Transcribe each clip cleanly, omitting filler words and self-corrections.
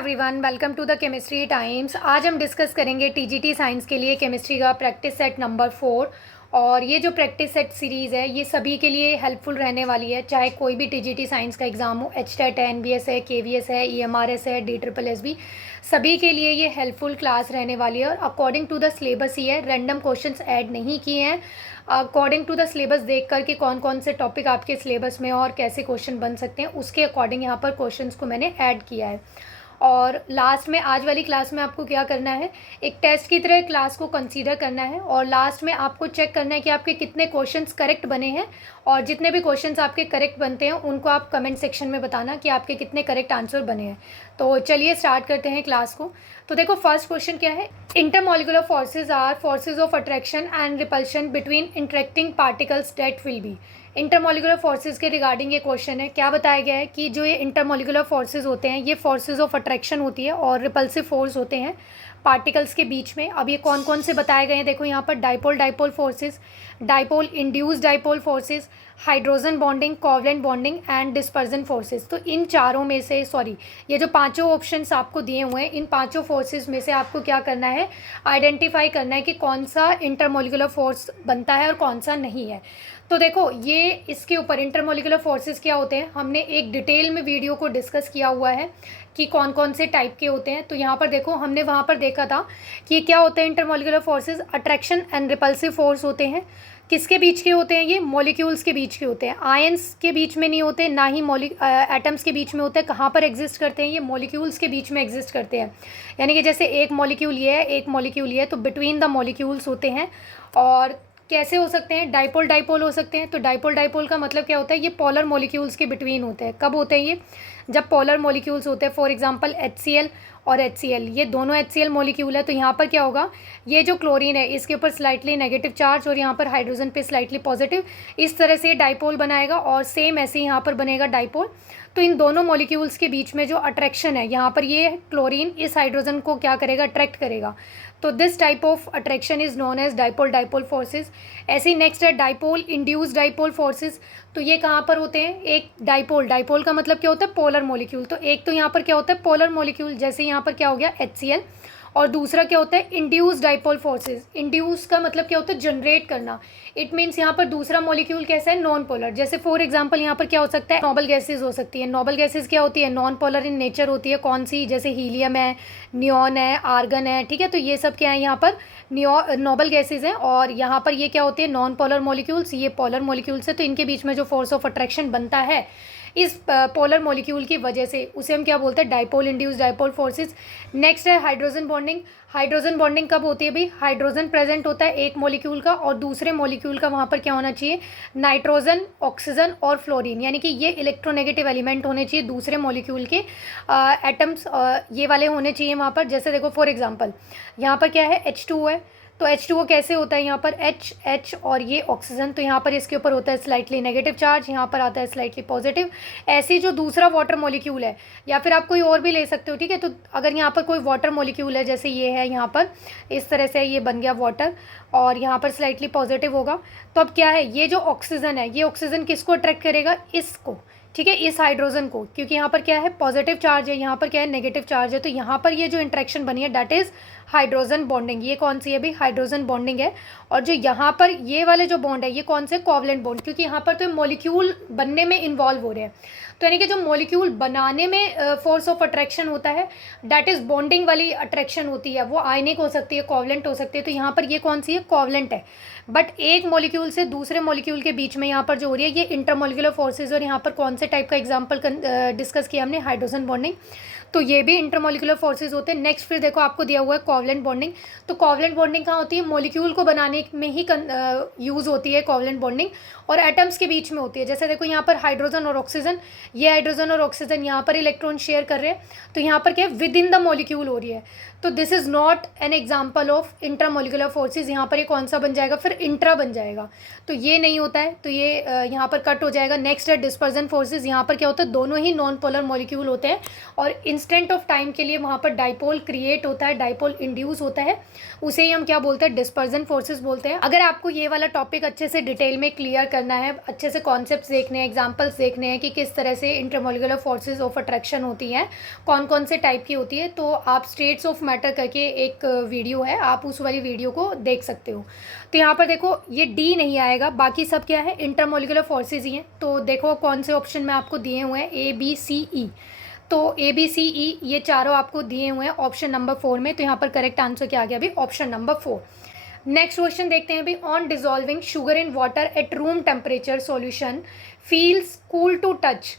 Everyone, welcome to the chemistry times. आज हम discuss करेंगे टीजीटी साइंस के लिए केमिस्ट्री का प्रैक्टिस सेट नंबर 4। और ये जो प्रैक्टिस सेट सीरीज़ है ये सभी के लिए हेल्पफुल रहने वाली है, चाहे कोई भी टीजीटी साइंस का एग्ज़ाम हो। एचटेट है, एनबीएस है, केवीएस है, ईएमआरएस है, DSSS, सभी के लिए ये हेल्पफुल क्लास रहने वाली है। और अकॉर्डिंग टू द सिलेबस ही है, रैंडम क्वेश्चंस ऐड नहीं किए हैं। अकॉर्डिंग टू द सिलेबस देख कर के कौन कौन से टॉपिक आपके सिलेबस में और कैसे क्वेश्चन बन सकते हैं उसके अकॉर्डिंग यहाँ पर क्वेश्चंस को मैंने ऐड किया है। और लास्ट में आज वाली क्लास में आपको क्या करना है, एक टेस्ट की तरह क्लास को कंसीडर करना है और लास्ट में आपको चेक करना है कि आपके कितने क्वेश्चंस करेक्ट बने हैं। और जितने भी क्वेश्चंस आपके करेक्ट बनते हैं उनको आप कमेंट सेक्शन में बताना कि आपके कितने करेक्ट आंसर बने हैं। तो चलिए स्टार्ट करते हैं क्लास को। तो देखो फर्स्ट क्वेश्चन क्या है, intermolecular forces are forces of attraction and repulsion between interacting particles that will be. Intermolecular forces के रिगार्डिंग ये क्वेश्चन है। क्या बताया गया है कि जो ये इंटरमॉलिक्यूलर फोर्सेज होते हैं ये फोर्सेज ऑफ अट्रैक्शन होती है और रिपल्सिव फोर्स होते हैं पार्टिकल्स के बीच में। अब ये कौन कौन से बताए गए हैं, देखो यहाँ पर dipole dipole forces, dipole induced dipole forces, hydrogen bonding, covalent bonding and dispersion forces. तो इन चारों में से ये जो पांचों ऑप्शंस आपको दिए हुए हैं इन पांचों फोर्सेज में से आपको क्या करना है, आइडेंटिफाई करना है कि कौन सा इंटरमॉलिक्यूलर फोर्स बनता है और कौन सा नहीं है। तो देखो ये इसके ऊपर इंटरमॉलिक्यूलर फोर्सेस क्या होते हैं हमने एक डिटेल में वीडियो को डिस्कस किया हुआ है कि कौन कौन से टाइप के होते हैं। तो यहाँ पर देखो हमने वहाँ पर देखा था कि क्या होते हैं intermolecular forces, attraction and repulsive force होते हैं। किसके बीच के होते हैं, ये मॉलिक्यूल्स के बीच के होते हैं, आयंस के बीच में नहीं होते, ना ही एटम्स के बीच में होते हैं। कहाँ पर एग्जिस्ट करते हैं, ये मॉलिक्यूल्स के बीच में एग्जिस्ट करते हैं। यानी कि जैसे एक मॉलिक्यूल ये है, एक मॉलिक्यूल ये है, तो बिटवीन द मॉलिक्यूल्स होते हैं। और कैसे हो सकते हैं, डाइपोल डाइपोल हो सकते हैं। तो डाइपोल डाइपोल का मतलब क्या होता है, ये पोलर मॉलिक्यूल्स के बिटवीन होते हैं। कब होते हैं ये, जब पोलर मॉलिक्यूल्स होते हैं। फॉर एग्जांपल HCl और HCl, ये दोनों HCl मॉलिक्यूल है। तो यहाँ पर क्या होगा, ये जो क्लोरीन है इसके ऊपर स्लाइटली नेगेटिव चार्ज और यहाँ पर हाइड्रोजन पे स्लाइटली पॉजिटिव, इस तरह से डाइपोल बनाएगा। और सेम ऐसे ही यहाँ पर बनेगा डाइपोल। तो इन दोनों मॉलिक्यूल्स के बीच में जो अट्रैक्शन है, यहाँ पर ये क्लोरीन इस हाइड्रोजन को क्या करेगा, अट्रैक्ट करेगा। तो this type of attraction is known as dipole dipole forces. ऐसे ही नेक्स्ट है डाइपोल इंड्यूस्ड डाइपोल फोर्सेस। तो ये कहाँ पर होते हैं, एक डाइपोल, डाइपोल का मतलब क्या होता है, पोलर मॉलिक्यूल। तो एक तो यहाँ पर क्या होता है पोलर मॉलिक्यूल, जैसे यहाँ पर क्या हो गया HCl। और दूसरा क्या होता है इंड्यूस्ड डाइपोल फोर्सेस। इंड्यूस का मतलब क्या होता है, जनरेट करना। इट मीन्स यहाँ पर दूसरा मॉलिक्यूल कैसा है, नॉन पोलर। जैसे फॉर एग्जांपल यहाँ पर क्या हो सकता है, नोबल गैसेज हो सकती है। नोबल गैसेज क्या होती है, नॉन पोलर इन नेचर होती है। कौन सी, जैसे हीलियम है, नियॉन है, आर्गन है, ठीक है। तो ये सब क्या है यहाँ पर नोबल गैसेज हैं। और यहाँ पर ये क्या होती है, नॉन पोलर मॉलिक्यूल्स, ये पोलर मॉलिक्यूल्स है। तो इनके बीच में जो फोर्स ऑफ अट्रैक्शन बनता है इस पोलर मॉलिक्यूल की वजह से, उसे हम क्या बोलते हैं, dipole induced dipole forces. Next है हाइड्रोजन बॉन्डिंग। हाइड्रोजन बॉन्डिंग कब होती है भाई, हाइड्रोजन प्रेजेंट होता है एक मॉलिक्यूल का और दूसरे मॉलिक्यूल का वहाँ पर क्या होना चाहिए, नाइट्रोजन, ऑक्सीजन और फ्लोरीन। यानी कि ये इलेक्ट्रोनेगेटिव एलिमेंट होने चाहिए दूसरे मॉलिक्यूल के, एटम्स ये वाले होने चाहिए वहाँ पर। जैसे देखो फॉर एग्जांपल यहाँ पर क्या है, H2 है। तो H2O कैसे होता है, यहाँ पर H और ये ऑक्सीजन। तो यहाँ पर इसके ऊपर होता है स्लाइटली नेगेटिव चार्ज, यहाँ पर आता है स्लाइटली पॉजिटिव। ऐसे जो दूसरा वाटर मॉलिक्यूल है, या फिर आप कोई और भी ले सकते हो, ठीक है। तो अगर यहाँ पर कोई वाटर मॉलिक्यूल है, जैसे ये है यहाँ पर इस तरह से ये बन गया वाटर और यहाँ पर स्लाइटली पॉजिटिव होगा। तो अब क्या है, ये जो ऑक्सीजन है, ये ऑक्सीजन किसको अट्रैक्ट करेगा, इसको, ठीक है, इस हाइड्रोजन को। क्योंकि यहाँ पर क्या है पॉजिटिव चार्ज है, यहाँ पर क्या है नेगेटिव चार्ज है। तो यहाँ पर ये जो इंट्रैक्शन बनी है दैट इज हाइड्रोजन बॉन्डिंग। ये कौन सी है भाई, हाइड्रोजन बॉन्डिंग है। और जो यहाँ पर ये वाले जो बॉन्ड है ये कौन से, कोवलेंट बॉन्ड। क्योंकि यहाँ पर तो मॉलिक्यूल बनने में इन्वॉल्व हो रहे हैं। तो यानी कि जो मॉलिक्यूल बनाने में फोर्स ऑफ अट्रैक्शन होता है दैट इज बॉन्डिंग वाली अट्रैक्शन होती है, वो आयनिक हो सकती है, कोवलेंट हो सकती है। तो यहाँ पर ये कौन सी है, कोवलेंट है। बट एक मॉलिक्यूल से दूसरे मॉलिक्यूल के बीच में यहाँ पर जो हो रही है ये इंटरमॉलिक्यूलर फोर्सेज। और यहाँ पर कौन से टाइप का एग्जाम्पल डिस्कस किया हमने, हाइड्रोजन बॉन्डिंग। तो ये भी इंटरमॉलिक्यूलर फोर्सेज होते हैं। नेक्स्ट फिर देखो आपको दिया हुआ है कोवलेंट बॉन्डिंग। तो कोवलेंट बॉन्डिंग कहाँ होती है, मॉलिक्यूल को बनाने में ही यूज़ होती है कोवलेंट बॉन्डिंग, और एटम्स के बीच में होती है। जैसे देखो यहाँ पर हाइड्रोजन और ऑक्सीजन, ये हाइड्रोजन और ऑक्सीजन यहाँ पर इलेक्ट्रॉन शेयर कर रहे हैं। तो यहाँ पर क्या है, विद इन द मॉलिक्यूल हो रही है। तो this is not an example of intermolecular forces. यहाँ पर ये कौन सा बन जाएगा, फिर इंट्रा बन जाएगा। तो ये नहीं होता है, तो ये यहाँ पर कट हो जाएगा। नेक्स्ट है डिस्पर्जन फोर्सेज। यहाँ पर क्या होता है, दोनों ही नॉन पोलर मॉलिक्यूल होते हैं और इन इंस्टेंट ऑफ टाइम के लिए वहाँ पर डाइपोल क्रिएट होता है, डाइपोल इंड्यूस होता है, उसे ही हम क्या बोलते हैं, डिस्पर्जन फोर्सेस बोलते हैं। अगर आपको ये वाला टॉपिक अच्छे से डिटेल में क्लियर करना है, अच्छे से कॉन्सेप्ट्स देखने हैं, एग्जांपल्स देखने हैं कि किस तरह से इंटरमोलिकुलर फोर्सेस ऑफ अट्रैक्शन होती हैं, कौन कौन से टाइप की होती है, तो आप स्टेट्स ऑफ मैटर करके एक वीडियो है, आप उस वाली वीडियो को देख सकते हो। तो यहाँ पर देखो ये डी नहीं आएगा, बाकी सब क्या है, इंटरमोलिकुलर फोर्सेज ही हैं। तो देखो कौन से ऑप्शन में आपको दिए हुए हैं, ए बी सी ई। तो ए बी सी ई ये चारों आपको दिए हुए हैं ऑप्शन नंबर 4 में। तो यहाँ पर करेक्ट आंसर क्या आ गया अभी, ऑप्शन नंबर 4। नेक्स्ट क्वेश्चन देखते हैं अभी, on dissolving sugar in water at room temperature solution feels cool to touch.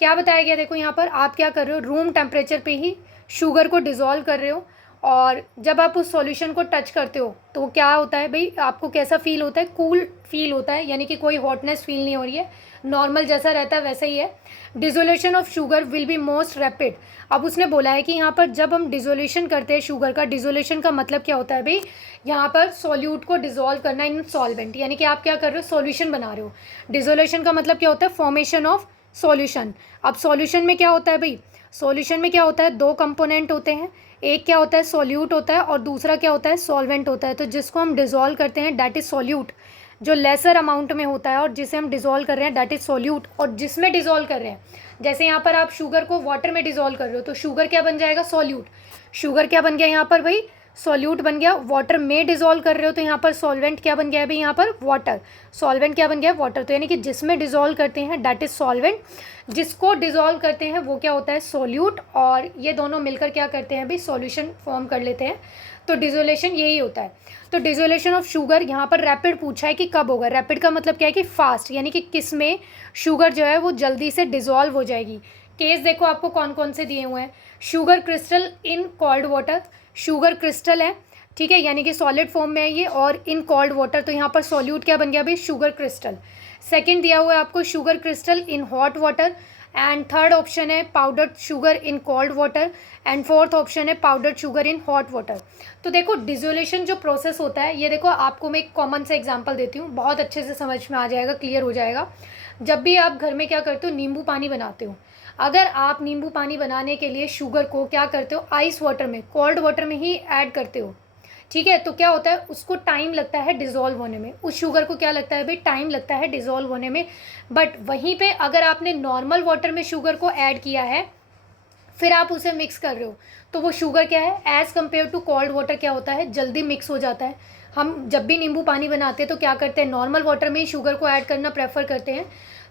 क्या बताया गया, देखो यहाँ पर आप क्या कर रहे हो, रूम टेम्परेचर पे ही शुगर को डिज़ोल्व कर रहे हो, और जब आप उस सॉल्यूशन को टच करते हो तो क्या होता है भाई, आपको कैसा फील होता है, कूल फील होता है, यानी कि कोई हॉटनेस फील नहीं हो रही है, नॉर्मल जैसा रहता है वैसा ही है। Dissolution of sugar will be most rapid. अब उसने बोला है कि यहाँ पर जब हम डिजोल्यूशन करते हैं शुगर का, डिजोल्यूशन का मतलब क्या होता है भाई, यहाँ पर सॉल्यूट को डिजोल्व करना इन सॉल्वेंट, यानी कि आप क्या कर रहे हो, सॉल्यूशन बना रहे हो। डिजोल्यूशन का मतलब क्या होता है, फॉर्मेशन ऑफ सॉल्यूशन। अब सॉल्यूशन में क्या होता है भाई, सॉल्यूशन में क्या होता है, दो कंपोनेंट होते हैं, एक क्या होता है सॉल्यूट होता है और दूसरा क्या होता है सॉल्वेंट होता है। तो जिसको हम डिज़ोल्व करते हैं दैट इज़ सॉल्यूट, जो लेसर अमाउंट में होता है, और जिसे हम डिज़ोल्व कर रहे हैं दैट इज़ सॉल्यूट। और जिसमें डिज़ोल्व कर रहे हैं, जैसे यहाँ पर आप शुगर को वाटर में डिज़ोल्व कर रहे हो तो शुगर क्या बन जाएगा, सॉल्यूट। शुगर क्या बन गया यहाँ पर भाई, सॉल्यूट बन गया। वाटर में डिज़ोल्व कर रहे हो तो यहाँ पर सॉल्वेंट क्या बन गया है भाई, यहाँ पर वाटर, सॉल्वेंट क्या बन गया है, वाटर। तो यानी कि जिसमें डिज़ोल्व करते हैं दैट इज़ सॉल्वेंट, जिसको डिज़ोल्व करते हैं वो क्या होता है, सॉल्यूट। और ये दोनों मिलकर क्या करते हैं भाई, सॉल्यूशन फॉर्म कर लेते हैं। तो डिज़ोलेशन यही होता है। तो डिज़ोलेशन ऑफ शुगर यहाँ पर रैपिड पूछा है कि कब होगा। रैपिड का मतलब क्या है कि फास्ट, यानी कि किस में शुगर जो है वो जल्दी से डिज़ोल्व हो जाएगी। केस देखो आपको कौन कौन से दिए हुए हैं, शुगर क्रिस्टल इन कोल्ड वाटर, शुगर क्रिस्टल है, ठीक है, यानी कि सॉलिड फॉर्म में है ये, और इन कोल्ड वाटर, तो यहाँ पर सॉल्यूट क्या बन गया भाई, शुगर क्रिस्टल। सेकंड दिया हुआ है आपको sugar crystal in hot water, and third option है powdered sugar in cold water, and fourth option है powdered sugar in hot water. तो देखो डिज़ोलेशन जो प्रोसेस होता है, ये देखो आपको मैं एक कॉमन सा एग्जांपल देती हूँ, बहुत अच्छे से समझ में आ जाएगा, क्लियर हो जाएगा। जब भी आप घर में क्या करते हो, नींबू पानी बनाते हो, अगर आप नींबू पानी बनाने के लिए शुगर को क्या करते हो, आइस वाटर में, कोल्ड वाटर में ही ऐड करते हो, ठीक है, तो क्या होता है, उसको टाइम लगता है डिज़ोल्व होने में, उस शुगर को क्या लगता है भाई, टाइम लगता है डिज़ोल्व होने में। बट वहीं पे अगर आपने नॉर्मल वाटर में शुगर को ऐड किया है, फिर आप उसे मिक्स कर रहे हो, तो वो शुगर क्या है, as compare to cold water क्या होता है, जल्दी मिक्स हो जाता है। हम जब भी नींबू पानी बनाते हैं तो क्या करते हैं, नॉर्मल वाटर में ही शुगर को ऐड करना प्रेफर करते हैं।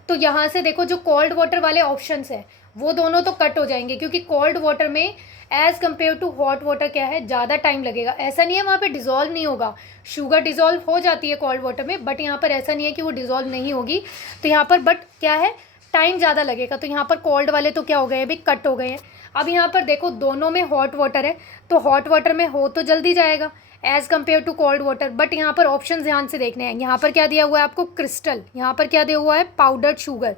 तो यहाँ से देखो जो कोल्ड वाटर वाले ऑप्शंस हैं वो दोनों तो कट हो जाएंगे, क्योंकि कोल्ड वाटर में as compare to hot water क्या है, ज़्यादा टाइम लगेगा। ऐसा नहीं है वहाँ पे डिज़ोल्व नहीं होगा, शुगर डिज़ोल्व हो जाती है कोल्ड वाटर में, बट यहाँ पर ऐसा नहीं है कि वो डिज़ोल्व नहीं होगी। तो यहाँ पर बट क्या है, टाइम ज़्यादा लगेगा। तो यहाँ पर कोल्ड वाले तो क्या हो गए भाई, कट हो गए हैं। अब यहाँ पर देखो दोनों में हॉट वाटर है, तो हॉट वाटर में हो तो जल्दी जाएगा as compare to cold water. But यहाँ पर ऑप्शन ध्यान से देखने हैं, यहाँ पर क्या दिया हुआ है आपको, क्रिस्टल, यहाँ पर क्या दिया हुआ है, पाउडर्ड शुगर।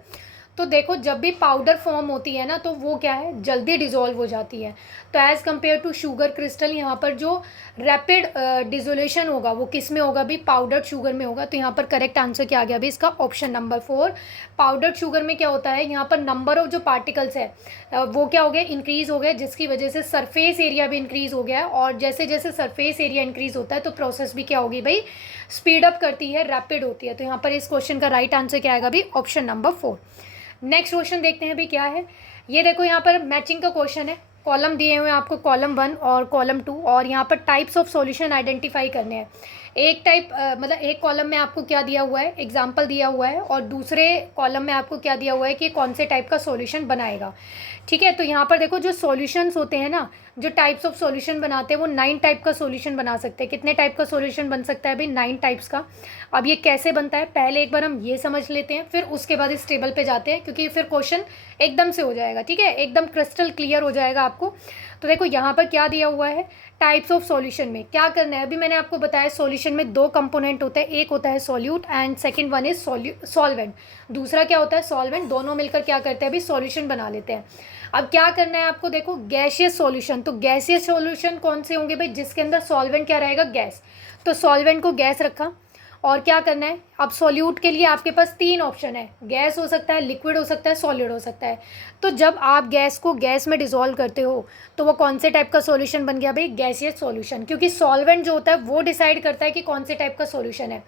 तो देखो जब भी पाउडर फॉर्म होती है ना, तो वो क्या है, जल्दी डिज़ोल्व हो जाती है। तो as compare to sugar crystal, यहाँ पर जो रैपिड डिज़ोलेशन होगा वो किस में होगा भी, पाउडर्ड शुगर में होगा। तो यहाँ पर करेक्ट आंसर क्या आ गया भी इसका, ऑप्शन नंबर 4। पाउडर्ड शुगर में क्या होता है, यहाँ पर नंबर ऑफ जो पार्टिकल्स है वो क्या हो गया, इंक्रीज़ हो गया, जिसकी वजह से सरफेस एरिया भी इंक्रीज़ हो गया है। और जैसे जैसे सरफेस एरिया इंक्रीज़ होता है तो प्रोसेस भी क्या होगी भाई, स्पीड अप करती है, रैपिड होती है। तो यहाँ पर इस क्वेश्चन का राइट आंसर क्या आएगा भी, ऑप्शन नंबर 4। नेक्स्ट क्वेश्चन देखते हैं भी क्या है। ये देखो यहाँ पर मैचिंग का क्वेश्चन है, कॉलम दिए हुए हैं आपको, कॉलम 1 और कॉलम 2, और यहाँ पर टाइप्स ऑफ सॉल्यूशन आइडेंटिफाई करने हैं। एक टाइप मतलब एक कॉलम में आपको क्या दिया हुआ है, एग्जाम्पल दिया हुआ है, और दूसरे कॉलम में आपको क्या दिया हुआ है कि कौन से टाइप का सॉल्यूशन बनाएगा, ठीक है। तो यहाँ पर देखो जो सॉल्यूशंस होते हैं ना, जो टाइप्स ऑफ सॉल्यूशन बनाते हैं वो 9 टाइप का सॉल्यूशन बना सकते हैं। कितने टाइप का सॉल्यूशन बन सकता है भाई, 9 टाइप्स का। अब ये कैसे बनता है, पहले एक बार हम ये समझ लेते हैं, फिर उसके बाद इस टेबल पे जाते हैं, क्योंकि फिर क्वेश्चन एकदम से हो जाएगा, ठीक है, एकदम क्रिस्टल क्लियर हो जाएगा आपको। तो देखो यहाँ पर क्या दिया हुआ है, टाइप्स ऑफ सॉल्यूशन में क्या करना है, अभी मैंने आपको बताया सॉल्यूशन में 2 कंपोनेंट होते हैं, एक होता है solute and second one is solvent, दूसरा क्या होता है सॉल्वेंट। दोनों मिलकर क्या करते हैं अभी, सॉल्यूशन बना लेते हैं। अब क्या करना है आपको, देखो गैसियस सॉल्यूशन, तो गैसियस सॉल्यूशन कौन से होंगे भाई, जिसके अंदर सॉल्वेंट क्या रहेगा, गैस। तो सॉल्वेंट को गैस रखा, और क्या करना है, अब सॉल्यूट के लिए आपके पास 3 ऑप्शन है, गैस हो सकता है, लिक्विड हो सकता है, सॉलिड हो सकता है। तो जब आप गैस को गैस में डिसॉल्व करते हो तो वो कौन से टाइप का सॉल्यूशन बन गया भाई, गैसियस सॉल्यूशन, क्योंकि सॉल्वेंट जो होता है वो डिसाइड करता है कि कौन से टाइप का सॉल्यूशन है।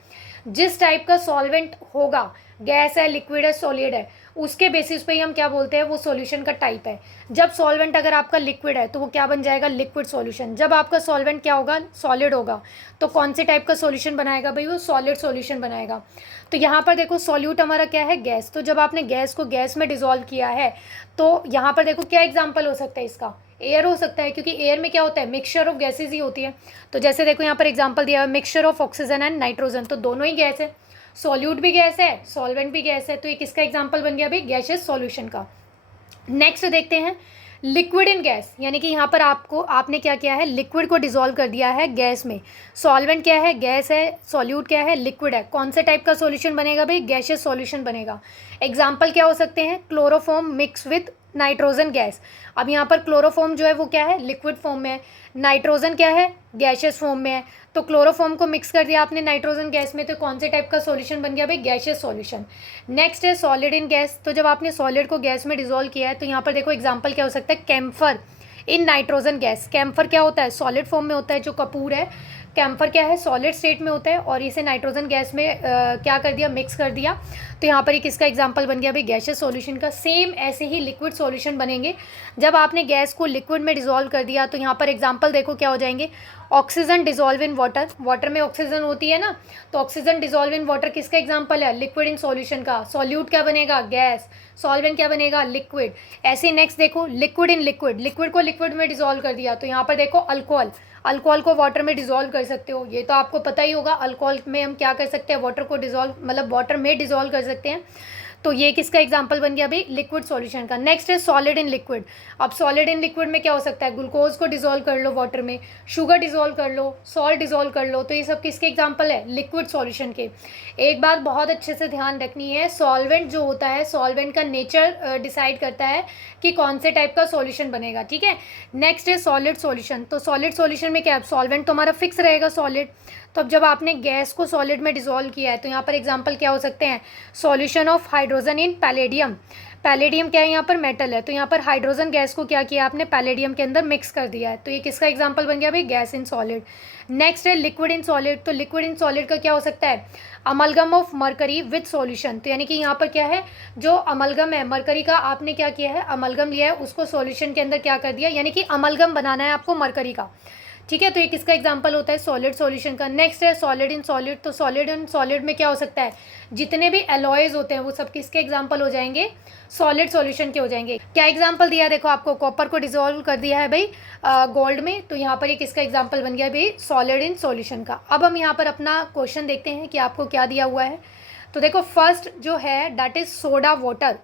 जिस टाइप का सॉल्वेंट होगा, गैस है, लिक्विड है, सॉलिड है, उसके बेसिस पे ही हम क्या बोलते हैं, वो सॉल्यूशन का टाइप है। जब सॉल्वेंट अगर आपका लिक्विड है तो वो क्या बन जाएगा, लिक्विड सॉल्यूशन। जब आपका सॉल्वेंट क्या होगा, सॉलिड होगा, तो कौन से टाइप का सॉल्यूशन बनाएगा भाई, वो सॉलिड सॉल्यूशन बनाएगा। तो यहाँ पर देखो सॉल्यूट हमारा क्या है, गैस। तो जब आपने गैस को गैस में डिसॉल्व किया है तो यहाँ पर देखो क्या एग्जाम्पल हो सकता है इसका, एयर हो सकता है, क्योंकि एयर में क्या होता है, मिक्सचर ऑफ गैसेज ही होती है। तो जैसे देखो यहाँ पर एग्जाम्पल दिया है, mixture of oxygen and nitrogen, तो दोनों ही गैस है, सॉल्यूट भी गैस है, सॉल्वेंट भी गैस है, तो ये किसका एग्जाम्पल बन गया भाई, गैसियस सॉल्यूशन का। नेक्स्ट देखते हैं लिक्विड इन गैस, यानी कि यहाँ पर आपने क्या किया है, लिक्विड को डिसॉल्व कर दिया है गैस में। सॉल्वेंट क्या है, गैस है, सॉल्यूट क्या है, लिक्विड है, कौन से टाइप का सॉल्यूशन बनेगा भाई, गैसियस सॉल्यूशन बनेगा। एग्जाम्पल क्या हो सकते हैं, chloroform mix with nitrogen gas. अब यहाँ पर क्लोरोफॉर्म जो है वो क्या है, लिक्विड फॉर्म में है, नाइट्रोजन क्या है, गैसियस फॉर्म में है। तो क्लोरोफॉर्म को मिक्स कर दिया आपने नाइट्रोजन गैस में, तो कौन से टाइप का सॉल्यूशन बन गया भाई, गैसियस सॉल्यूशन। नेक्स्ट है सॉलिड इन गैस, तो जब आपने सॉलिड को गैस में डिसॉल्व किया है तो यहाँ पर देखो एग्जांपल क्या हो सकता है, camphor in nitrogen gas. Camphor क्या होता है, सॉलिड फॉर्म में होता है, जो कपूर है कैम्फर क्या है, सॉलिड स्टेट में होता है, और इसे नाइट्रोजन गैस में क्या कर दिया, मिक्स कर दिया। तो यहाँ पर ये किसका एग्जांपल बन गया भाई, गैसियस सॉल्यूशन का। सेम ऐसे ही लिक्विड सॉल्यूशन बनेंगे, जब आपने गैस को लिक्विड में डिसॉल्व कर दिया तो यहाँ पर एग्जांपल देखो क्या हो जाएंगे, oxygen dissolve in water, water में ऑक्सीजन होती है ना, तो ऑक्सीजन डिसॉल्व इन वाटर किसका एग्जांपल है, लिक्विड इन सॉल्यूशन का। सॉल्यूट क्या बनेगा, गैस, सॉल्वेंट क्या बनेगा, लिक्विड। ऐसे नेक्स्ट देखो लिक्विड इन लिक्विड, लिक्विड को लिक्विड में डिसॉल्व कर दिया, तो यहाँ पर देखो अल्कोहल, अल्कोहल को वाटर में डिसॉल्व कर सकते हो, ये तो आपको पता ही होगा। अल्कोहल में हम क्या कर सकते हैं, वाटर को डिसॉल्व, मतलब वाटर में डिसॉल्व कर सकते हैं। तो ये किसका एग्जांपल बन गया भाई, लिक्विड सॉल्यूशन का। नेक्स्ट है सॉलिड इन लिक्विड। अब सॉलिड इन लिक्विड में क्या हो सकता है, ग्लूकोज को डिसॉल्व कर लो वाटर में, शुगर डिसॉल्व कर लो, सॉल्ट डिसॉल्व कर लो, तो ये सब किसके एग्जांपल है, लिक्विड सॉल्यूशन के। एक बात बहुत अच्छे से ध्यान रखनी है, सॉल्वेंट जो होता है, सॉल्वेंट का नेचर डिसाइड करता है कि कौन से टाइप का सॉल्यूशन बनेगा, ठीक है। नेक्स्ट है सॉलिड सॉल्यूशन। तो सॉलिड सॉल्यूशन में क्या है, सॉल्वेंट तो हमारा फिक्स रहेगा सॉलिड। तो अब जब आपने गैस को सॉलिड में डिसॉल्व किया है तो यहाँ पर एग्जांपल क्या हो सकते हैं, solution of hydrogen in palladium. Palladium क्या है, यहाँ पर मेटल है, तो यहाँ पर हाइड्रोजन गैस को क्या किया आपने, पैलेडियम के अंदर मिक्स कर दिया है, तो ये किसका एग्जांपल बन गया भाई, गैस इन सॉलिड। नेक्स्ट है लिक्विड इन सॉलिड। तो लिक्विड इन सॉलिड का क्या हो सकता है, amalgam of mercury with solution. तो यानी कि यहाँ पर क्या है, जो अमलगम है मरकरी का, आपने क्या किया है, अमलगम लिया है, उसको सॉल्यूशन के अंदर क्या कर दिया, यानी कि अमलगम बनाना है आपको मरकरी का, ठीक है। तो ये किसका एग्जांपल होता है, सॉलिड सॉल्यूशन का। नेक्स्ट है सॉलिड इन सॉलिड। तो सॉलिड इन सॉलिड में क्या हो सकता है, जितने भी एलॉयज होते हैं वो सब किसके एग्जांपल हो जाएंगे, सॉलिड सॉल्यूशन के हो जाएंगे। क्या एग्जांपल दिया है, देखो आपको कॉपर को डिसॉल्व कर दिया है भाई गोल्ड में, तो यहाँ पर ये किसका एग्जांपल बन गया भाई, सॉलिड इन सॉल्यूशन का। अब हम यहाँ पर अपना क्वेश्चन देखते हैं कि आपको क्या दिया हुआ है। तो देखो फर्स्ट जो है that is soda water.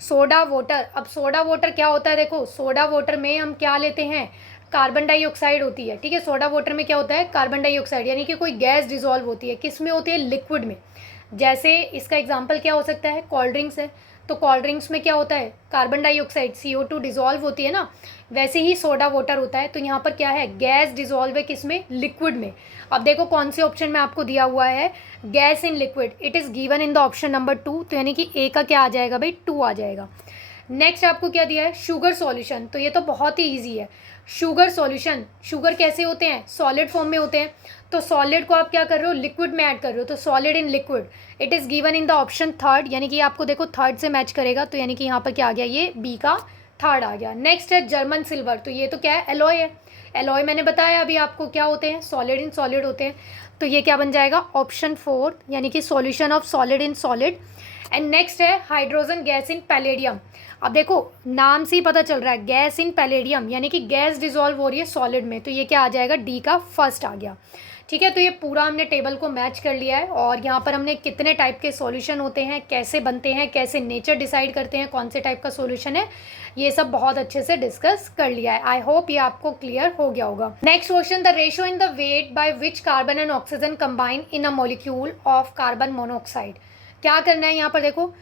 Soda water, अब सोडा वाटर क्या होता है, देखो सोडा वाटर में हम क्या लेते हैं, कार्बन डाइऑक्साइड होती है, ठीक है। सोडा वाटर में क्या होता है, कार्बन डाइऑक्साइड, यानी कि कोई गैस डिसॉल्व होती है, किस में होती है, लिक्विड में। जैसे इसका एग्जांपल क्या हो सकता है, कोल्ड ड्रिंक्स है, तो कोल्ड ड्रिंक्स में क्या होता है, कार्बन डाइऑक्साइड CO2 डिसॉल्व होती है ना, वैसे ही सोडा वाटर होता है। तो यहाँ पर क्या है, गैस डिसॉल्व है किस में, लिक्विड में। अब देखो कौन से ऑप्शन में आपको दिया हुआ है, gas in liquid, it is given in the option number 2, तो यानी कि ए का क्या आ जाएगा भाई, 2 आ जाएगा। नेक्स्ट आपको क्या दिया है, शुगर सॉल्यूशन। तो ये तो बहुत ही ईजी है, शुगर सॉल्यूशन। शुगर कैसे होते हैं, सॉलिड फॉर्म में होते हैं, तो सॉलिड को आप क्या कर रहे हो, लिक्विड में ऐड कर रहे हो, तो solid in liquid, it is given in the option 3, यानी कि आपको देखो 3 से मैच करेगा, तो यानी कि यहाँ पर क्या आ गया, ये बी का 3 आ गया। नेक्स्ट है जर्मन सिल्वर। तो ये तो क्या है, एलॉय है। एलॉय मैंने बताया अभी आपको क्या होते हैं, सॉलिड इन सॉलिड होते हैं, तो ये क्या बन जाएगा, ऑप्शन 4, यानी कि solution of solid in solid. And next है हाइड्रोजन गैस इन पैलेडियम। अब देखो नाम से ही पता चल रहा है, गैस इन पैलेडियम, यानी कि गैस डिसॉल्व हो रही है सॉलिड में, तो ये क्या आ जाएगा, डी का फर्स्ट आ गया, ठीक है। तो ये पूरा हमने टेबल को मैच कर लिया है, और यहाँ पर हमने कितने टाइप के सॉल्यूशन होते हैं, कैसे बनते हैं, कैसे नेचर डिसाइड करते हैं कौन से टाइप का सॉल्यूशन है, ये सब बहुत अच्छे से डिस्कस कर लिया है। आई होप ये आपको क्लियर हो गया होगा। Next question, the ratio in the weight by which carbon and oxygen combine in a molecule of carbon monoxide. क्या करना है, यहाँ पर देखो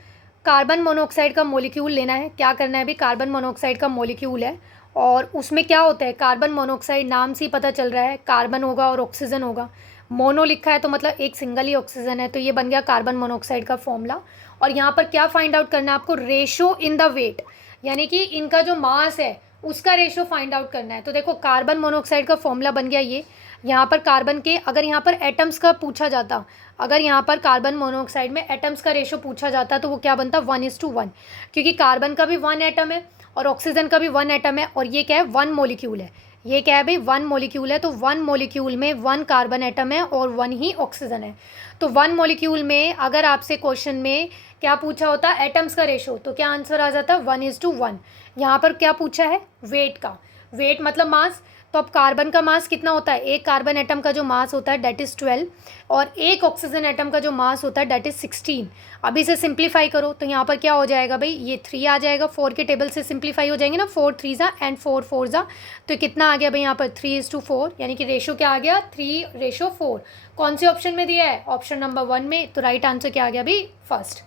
कार्बन मोनोऑक्साइड का मॉलिक्यूल लेना है। क्या करना है अभी, कार्बन मोनोऑक्साइड का मॉलिक्यूल है, और उसमें क्या होता है, कार्बन मोनोऑक्साइड नाम से ही पता चल रहा है, कार्बन होगा और ऑक्सीजन होगा, मोनो लिखा है तो मतलब एक सिंगल ही ऑक्सीजन है, तो ये बन गया कार्बन मोनोऑक्साइड का फॉर्मूला। और यहाँ पर क्या फाइंड आउट करना है आपको, रेशो इन द वेट, यानी कि इनका जो मास है उसका रेशो फाइंड आउट करना है। तो देखो कार्बन मोनोऑक्साइड का फॉर्मूला बन गया ये, यहाँ पर कार्बन के, अगर यहाँ पर एटम्स का पूछा जाता, अगर यहाँ पर कार्बन मोनोऑक्साइड में एटम्स का रेशो पूछा जाता तो वो क्या बनता, 1:1, क्योंकि कार्बन का भी 1 एटम है और ऑक्सीजन का भी 1 एटम है, और ये क्या है, 1 मॉलिक्यूल है। ये क्या है भाई, 1 मॉलिक्यूल है, तो 1 मॉलिक्यूल में 1 कार्बन एटम है और 1 ही ऑक्सीजन है। तो 1 मॉलिक्यूल में अगर आपसे क्वेश्चन में क्या पूछा होता, एटम्स का रेशो, तो क्या आंसर आ जाता, 1:1। यहाँ पर क्या पूछा है, वेट का, वेट मतलब मास। तो अब कार्बन का मास कितना होता है, एक कार्बन एटम का जो मास होता है डेट इज़ 12, और एक ऑक्सीजन एटम का जो मास होता है डेट इज़ 16। अब इसे सिंप्लीफाई करो तो यहाँ पर क्या हो जाएगा भाई, ये 3 आ जाएगा, 4 के टेबल से सिंप्लीफाई हो जाएंगे ना, 4 3 ज़ा एंड 4 4 ज़ा, तो कितना आ गया भाई यहाँ पर 3:4, यानी कि रेशो क्या आ गया, 3:4। कौन से ऑप्शन में दिया है, ऑप्शन नंबर 1 में, तो राइट आंसर क्या आ गया भाई, फर्स्ट।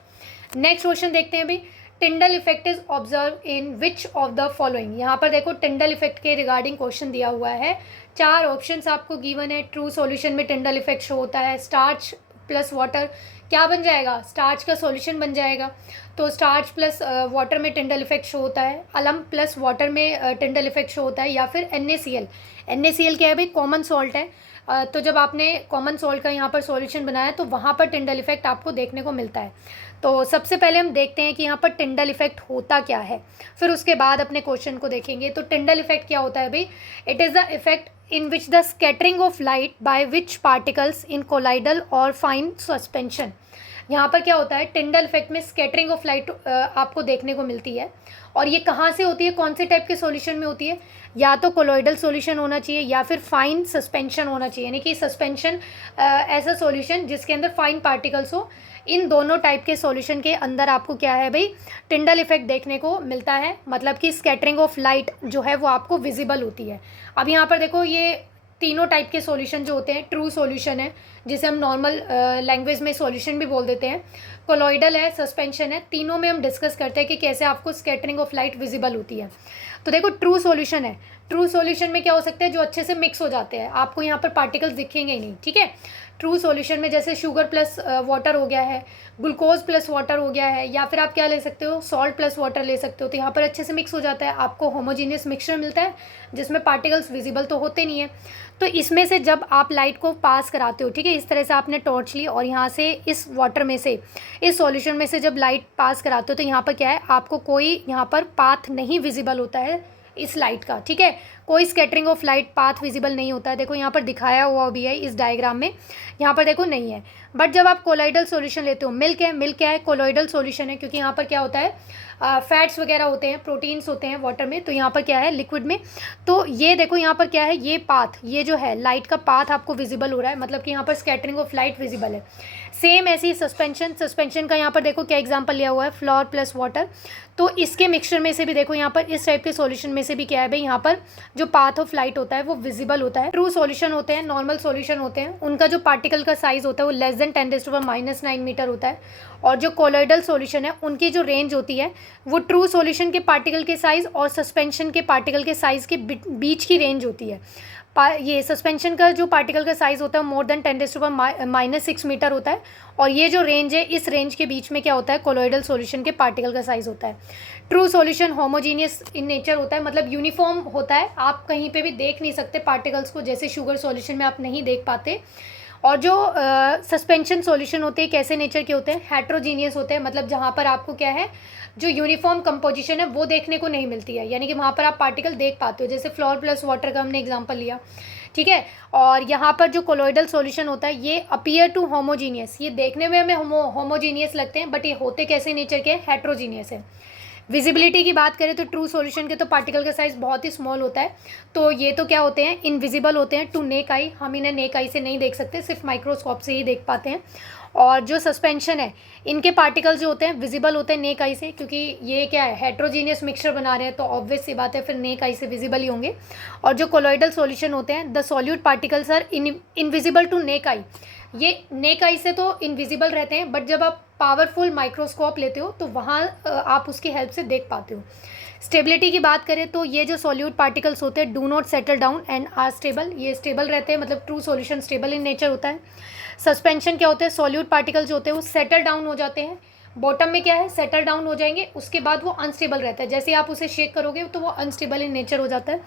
नेक्स्ट क्वेश्चन देखते हैं भाई, Tyndall effect is observe in which of the following. यहाँ पर देखो टिंडल इफेक्ट के रिगार्डिंग क्वेश्चन दिया हुआ है, 4 ऑप्शंस आपको गिवन है। ट्रू सॉल्यूशन में टिंडल इफेक्ट शो होता है, स्टार्च प्लस वाटर क्या बन जाएगा, स्टार्च का सॉल्यूशन बन जाएगा, तो स्टार्च प्लस वाटर में टिंडल इफेक्ट शो होता है। अलम प्लस वाटर में टिंडल इफेक्ट शो होता है, या फिर NaCl। NaCl क्या है भाई, कॉमन सॉल्ट है, तो जब आपने कॉमन सॉल्ट का यहाँ पर सॉल्यूशन बनाया तो वहाँ पर टिंडल इफेक्ट आपको देखने को मिलता है। तो सबसे पहले हम देखते हैं कि यहाँ पर टिंडल इफेक्ट होता क्या है, फिर उसके बाद अपने क्वेश्चन को देखेंगे। तो टिंडल इफेक्ट क्या होता है भाई, it is the effect in which the scattering of light by which particles in colloidal or fine suspension। यहाँ पर क्या होता है, टिंडल इफेक्ट में स्कैटरिंग ऑफ लाइट आपको देखने को मिलती है, और ये कहाँ से होती है, कौन से टाइप के सॉल्यूशन में होती है, या तो कोलॉइडल सॉल्यूशन होना चाहिए या फिर फाइन सस्पेंशन होना चाहिए, यानी कि सस्पेंशन ऐसा सॉल्यूशन जिसके अंदर फाइन पार्टिकल्स हो। इन दोनों टाइप के सॉल्यूशन के अंदर आपको क्या है भाई, टिंडल इफेक्ट देखने को मिलता है, मतलब कि स्कैटरिंग ऑफ लाइट जो है वो आपको विजिबल होती है। अब यहाँ पर देखो ये तीनों टाइप के सॉल्यूशन जो होते हैं, ट्रू सॉल्यूशन है जिसे हम नॉर्मल लैंग्वेज में सॉल्यूशन भी बोल देते हैं, कोलॉइडल है, सस्पेंशन है, तीनों में हम डिस्कस करते हैं कि कैसे आपको स्कैटरिंग ऑफ लाइट विजिबल होती है। तो देखो ट्रू सॉल्यूशन है, ट्रू सॉल्यूशन में क्या हो सकता है, जो अच्छे से मिक्स हो जाते हैं, आपको यहाँ पर पार्टिकल्स दिखेंगे ही नहीं, ठीक है। ट्रू सॉल्यूशन में जैसे शुगर प्लस वाटर हो गया है, ग्लूकोज प्लस वाटर हो गया है, या फिर आप क्या ले सकते हो, सॉल्ट प्लस वाटर ले सकते हो, तो यहाँ पर अच्छे से मिक्स हो जाता है, आपको होमोजीनियस मिक्सचर मिलता है जिसमें पार्टिकल्स विजिबल तो होते नहीं है। तो इसमें से जब आप लाइट को पास कराते हो, ठीक है, इस तरह से आपने टॉर्च ली और यहाँ से इस वाटर में से, इस सॉल्यूशन में से जब लाइट पास कराते हो तो यहाँ पर क्या है, आपको कोई यहाँ पर पाथ नहीं विजिबल होता है इस लाइट का, ठीक है, कोई scattering of light path visible नहीं होता है। देखो यहाँ पर दिखाया हुआ भी है इस डायग्राम में, यहाँ पर देखो नहीं है। बट जब आप कोलॉइडल सॉल्यूशन लेते हो, मिल्क है, मिल्क क्या है, कोलॉइडल सॉल्यूशन है, क्योंकि यहाँ पर क्या होता है, फैट्स वगैरह होते हैं, प्रोटीन्स होते हैं वाटर में, तो यहाँ पर क्या है, लिक्विड में। तो ये देखो यहाँ पर क्या है, ये पाथ, ये जो है लाइट का पाथ आपको विजिबल हो रहा है, मतलब कि यहाँ पर स्कैटरिंग ऑफ लाइट विजिबल है। सेम ऐसी सस्पेंशन, सस्पेंशन का यहाँ पर देखो क्या एग्जांपल लिया हुआ है, फ्लोर प्लस वाटर। तो इसके मिक्सचर में से भी देखो यहाँ पर इस टाइप के सॉल्यूशन में से भी क्या है भाई, यहाँ पर जो पाथ ऑफ लाइट होता है वो विजिबल होता है। ट्रू सॉल्यूशन होते हैं, नॉर्मल सॉल्यूशन होते हैं, उनका जो पार्टिकल का साइज होता है वो लेस देन 10⁻⁹ मीटर होता है। और जो कोलॉइडल सॉल्यूशन है उनकी जो रेंज होती है वो ट्रू सॉल्यूशन के पार्टिकल के साइज़ और सस्पेंशन के पार्टिकल के साइज़ के बीच की रेंज होती है। ये सस्पेंशन का जो पार्टिकल का साइज़ होता है मोर देन 10⁻⁻⁶ मीटर होता है, और ये जो रेंज है इस रेंज के बीच में क्या होता है, कोलॉइडल सॉल्यूशन के पार्टिकल का साइज़ होता है। ट्रू सॉल्यूशन होमोजीनियस इन नेचर होता है, मतलब यूनिफॉर्म होता है, आप कहीं पे भी देख नहीं सकते पार्टिकल्स को, जैसे शुगर सॉल्यूशन में आप नहीं देख पाते। और जो सस्पेंशन सॉल्यूशन होते हैं कैसे नेचर के होते हैं, हेट्रोजीनियस होते हैं, मतलब जहाँ पर आपको क्या है, जो यूनिफॉर्म कंपोजिशन है वो देखने को नहीं मिलती है, यानी कि वहाँ पर आप पार्टिकल देख पाते हो, जैसे फ्लोर प्लस वाटर का हमने एग्जांपल लिया, ठीक है। और यहाँ पर जो कोलॉइडल सॉल्यूशन होता है ये अपीयर टू होमोजीनियस, ये देखने में हमें होमोजीनियस लगते हैं, बट ये होते कैसे नेचर के, हेट्रोजीनियस है। विजिबिलिटी की बात करें तो ट्रू सॉल्यूशन के तो पार्टिकल का साइज़ बहुत ही स्मॉल होता है, तो ये तो क्या होते हैं, इनविजिबल होते हैं टू नेक आई, हम इन्हें नेक आई से नहीं देख सकते, सिर्फ माइक्रोस्कोप से ही देख पाते हैं। और जो सस्पेंशन है इनके पार्टिकल्स जो होते हैं विजिबल होते हैं नेक आई से, क्योंकि ये क्या है, हेट्रोजीनियस मिक्सचर बना रहे हैं, तो ऑब्वियस सी बात है फिर नेक आई से विजिबल ही होंगे। और जो कोलॉइडल सॉल्यूशन होते हैं, the solute particles are invisible to naked eye, ये नेक आई से तो इनविजिबल रहते हैं, बट जब आप पावरफुल माइक्रोस्कोप लेते हो तो वहाँ आप उसकी हेल्प से देख पाते हो। स्टेबिलिटी की बात करें तो ये जो सॉल्यूट पार्टिकल्स होते हैं do not settle down and are stable, ये स्टेबल रहते हैं, मतलब true solution stable in nature होता है। सस्पेंशन क्या होते हैं, सॉल्यूट पार्टिकल्स जो होते हैं वो सेटल डाउन हो जाते हैं, बॉटम में क्या है सेटल डाउन हो जाएंगे, उसके बाद वो अनस्टेबल रहता है, जैसे आप उसे शेक करोगे तो वो अनस्टेबल इन नेचर हो जाता है।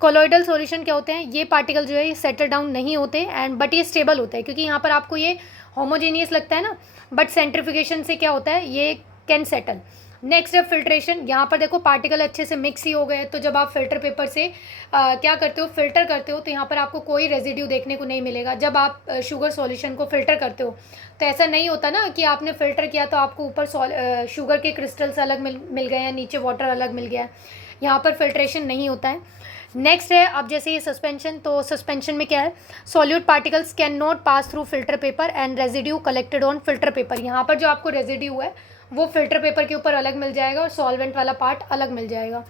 कोलॉइडल सॉल्यूशन क्या होते हैं, ये पार्टिकल जो है ये सेटल डाउन नहीं होते एंड बट ये स्टेबल होता है, क्योंकि यहाँ पर आपको ये होमोजेनियस लगता है ना, बट सेंट्रिफिकेशन से क्या होता है ये कैन सेटल। नेक्स्ट है फिल्ट्रेशन, यहाँ पर देखो पार्टिकल अच्छे से मिक्स ही हो गए, तो जब आप फिल्टर पेपर से क्या करते हो फिल्टर करते हो तो यहाँ पर आपको कोई रेजिड्यू देखने को नहीं मिलेगा। जब आप शुगर सॉल्यूशन को फिल्टर करते हो तो ऐसा नहीं होता ना कि आपने फिल्टर किया तो आपको ऊपर शुगर के क्रिस्टल्स अलग मिल गए हैं, नीचे वाटर अलग मिल गया है, यहाँ पर फिल्ट्रेशन नहीं होता है। नेक्स्ट है अब जैसे ये सस्पेंशन, तो सस्पेंशन में क्या है, solute particles can not pass through filter paper and residue collected on filter paper, यहाँ पर जो आपको रेजिड्यू है वो फिल्टर पेपर के ऊपर अलग मिल जाएगा और सॉल्वेंट वाला पार्ट अलग मिल जाएगा।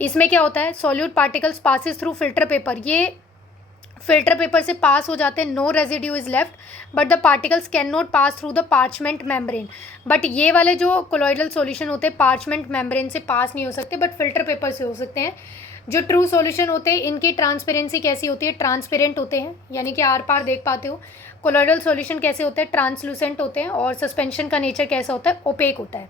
इसमें क्या होता है, solute particles passes through filter paper, ये फिल्टर पेपर से पास हो जाते हैं, no residue is left but the particles can not pass through the parchment membrane, but ये वाले जो कोलॉइडल सॉल्यूशन होते हैं पार्चमेंट मेम्ब्रेन से पास नहीं हो सकते बट फिल्टर पेपर से हो सकते हैं। जो ट्रू सॉल्यूशन होते हैं इनकी ट्रांसपेरेंसी कैसी होती है, ट्रांसपेरेंट होते हैं, यानी कि आर पार देख पाते हो। कोलॉइडल सॉल्यूशन कैसे होते हैं, ट्रांसलूसेंट होते हैं, और सस्पेंशन का नेचर कैसा होता है, ओपेक होता है।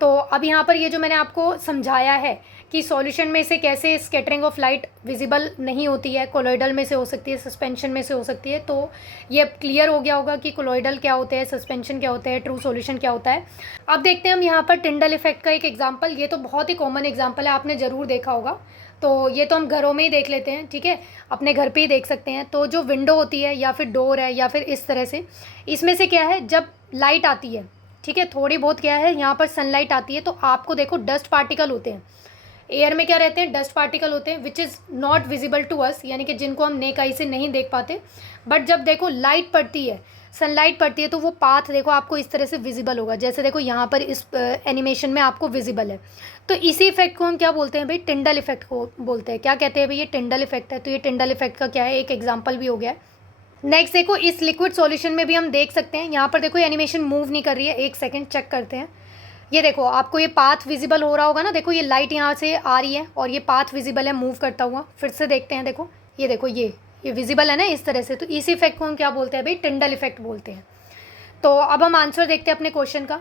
तो अब यहाँ पर ये जो मैंने आपको समझाया है कि सॉल्यूशन में से कैसे स्कैटरिंग ऑफ लाइट विजिबल नहीं होती है, कोलॉइडल में से हो सकती है, सस्पेंशन में से हो सकती है, तो ये अब क्लियर हो गया होगा कि कोलॉइडल क्या होते हैं, सस्पेंशन क्या होता है, ट्रू सॉल्यूशन क्या होता है। अब देखते हैं हम यहाँ पर टिंडल इफेक्ट का एक एग्जाम्पल, ये तो बहुत ही कॉमन एग्जाम्पल है, आपने ज़रूर देखा होगा, तो ये तो हम घरों में ही देख लेते हैं, ठीक है, अपने घर पे ही देख सकते हैं। तो जो विंडो होती है या फिर डोर है या फिर इस तरह से, इसमें से क्या है जब लाइट आती है, ठीक है, थोड़ी बहुत क्या है यहाँ पर सनलाइट आती है, तो आपको देखो डस्ट पार्टिकल होते हैं, एयर में क्या रहते हैं, डस्ट पार्टिकल होते हैं which is not visible to us, यानी कि जिनको हम नेक आई से नहीं देख पाते, बट जब देखो लाइट पड़ती है, सनलाइट पड़ती है, तो वो पाथ देखो आपको इस तरह से विजिबल होगा, जैसे देखो यहाँ पर इस एनिमेशन में आपको विजिबल है। तो इसी इफेक्ट को हम क्या बोलते हैं भाई, टिंडल इफेक्ट को बोलते हैं। क्या कहते हैं भाई, ये टिंडल इफेक्ट है। तो ये टिंडल इफेक्ट का क्या है, एक एग्जाम्पल भी हो गया है। नेक्स्ट देखो इस लिक्विड सॉल्यूशन में भी हम देख सकते हैं, यहाँ पर देखो एनिमेशन मूव नहीं कर रही है, एक सेकेंड चेक करते हैं। ये देखो आपको ये पाथ विजिबल हो रहा होगा ना, देखो ये लाइट यहाँ से आ रही है और ये पाथ विजिबल है मूव करता हुआ, फिर से देखते हैं, देखो ये देखो ये विजिबल है ना इस तरह से, तो इस इफेक्ट को हम क्या बोलते हैं भाई, टिंडल इफेक्ट बोलते हैं। तो अब हम आंसर देखते हैं अपने क्वेश्चन का।